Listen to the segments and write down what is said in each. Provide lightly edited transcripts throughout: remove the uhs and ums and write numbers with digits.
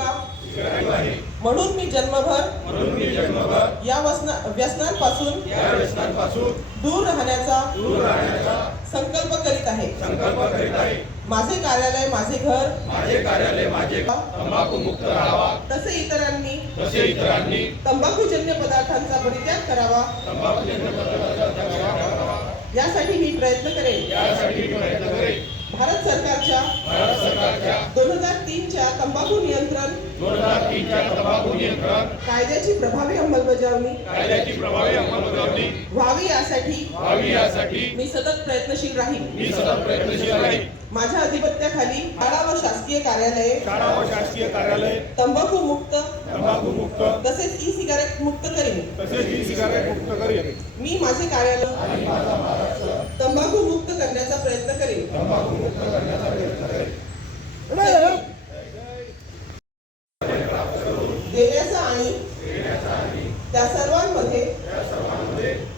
का म्हणून मी जन्मभर या व्यसनांपासून दूर राहण्याचा संकल्प करीत आहे. माझे कार्यालय माझे घर तंबाखू मुक्त राहावा. तसे इतरांनी तंबाखूजन्य पदार्थांचा परित्याग करावा. यासाठी मी प्रयत्न करेन. भारत सरकारच्या 2003च्या तंबाखू नियंत्रण कायद्याची प्रभावी अंमलबजावणी व्हावी यासाठी मी सतत प्रयत्नशील राहीन. माझ्या अधिपत्याखाली शाळा व शासकीय कार्यालये तंबाखू मुक्त तसेच ई सिगारेट मुक्त करीन. मी माझे कार्यालय तंबाखू मुक्त करण्याचा प्रयत्न करेन. देण्याचा आणि त्या सर्वांमध्ये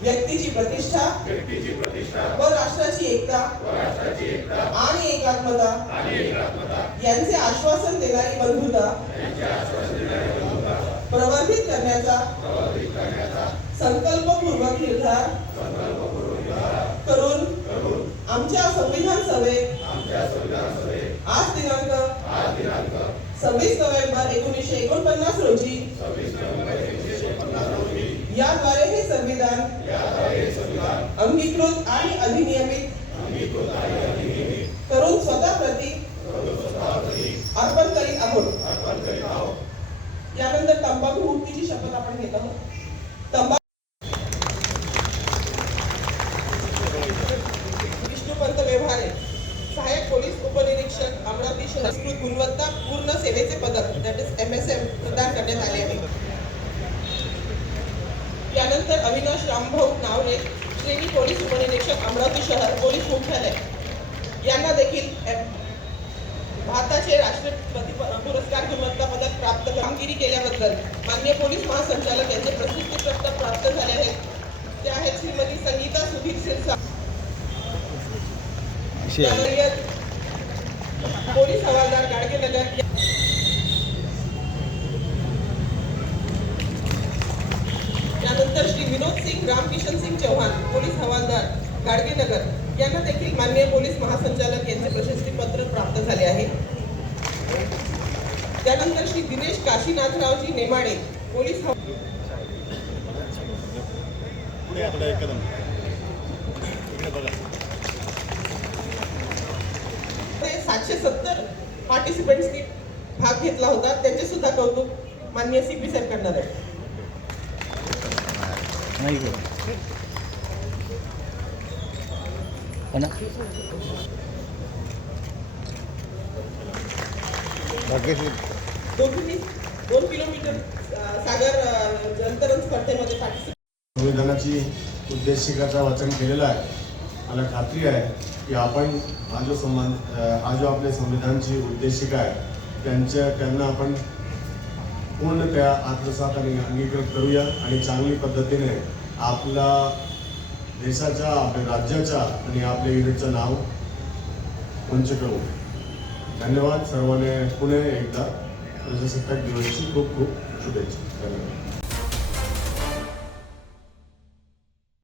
व्यक्तीची प्रतिष्ठा व राष्ट्राची एकता आणि एकात्मता यांचे आश्वासन देणारी बंधुता प्रवर्धित करण्याचा संकल्पपूर्वक निर्धार करून आमच्या संविधान सभेत आज दिनांक 26 नोव्हेंबर 1949 रोजी याद्वारे हे संविधान अंगीकृत आणि अधिनियमित करून स्वतः प्रती अर्पण करीत आहोत. यानंतर तंबाखू मुक्तीची शपथ आपण घेत आहोत. विष्णुपंत व्यवहारे, सहाय्यक पोलीस उपनिरीक्षक, अमरावती शहर, गुणवत्ता पूर्ण सेवेचे पदक दॅट इज MSM प्रदान करण्यात आले आहे. यानंतर अविनाश रामभाऊ नावरे, श्रेणी पोलीस उपनिरीक्षक, अमरावती शहर पोलीस मुख्यालय, यांना देखील भारताचे राष्ट्रपती पुरस्कार गुणवत्ता पदक प्राप्त कामगिरी केल्याबद्दल माननीय पोलीस महासंचालक यांचे प्रशस्ती पत्र प्राप्त झाले आहेत. ते आहेत श्रीमती संगीता सुधीर सिरसा, पोलीस हवालदार गाडगेनगर. त्यानंतर श्री विनोद सिंग रामकिशन सिंग चौहान, पोलीस हवालदार गाडगेनगर, यांना देखील माननीय पोलीस महासंचालक यांचे प्रशस्ती पत्र प्राप्त झाले आहे. त्यानंतर श्री दिनेश काशीनाथरावजी नेमाडे, पोलीस 770 पार्टिसिपेंट्सनी भाग घेतला होता. त्यांचे सुद्धा कौतुक माननीय CP साहेब करणार आहे. दोघींनी 2 किलोमीटर सागर अंतरण स्पर्धेमध्ये संविधानाची उद्देशिकाचं वाचन केलेलं आहे. मला खात्री आहे की आपण हा जो आपले संविधानाची उद्देशिका आहे त्यांना आपण पूर्णतः आत्मसात आणि अंगीकृत करूया आणि चांगली पद्धतीने आपला देशाच्या, आपल्या राज्याच्या आणि आपल्या युनिटचं नाव उंच करू. धन्यवाद सर्वांना. पुणे एकदा प्रजासत्ताक दिवसाची खूप खूप शुभेच्छा. धन्यवाद.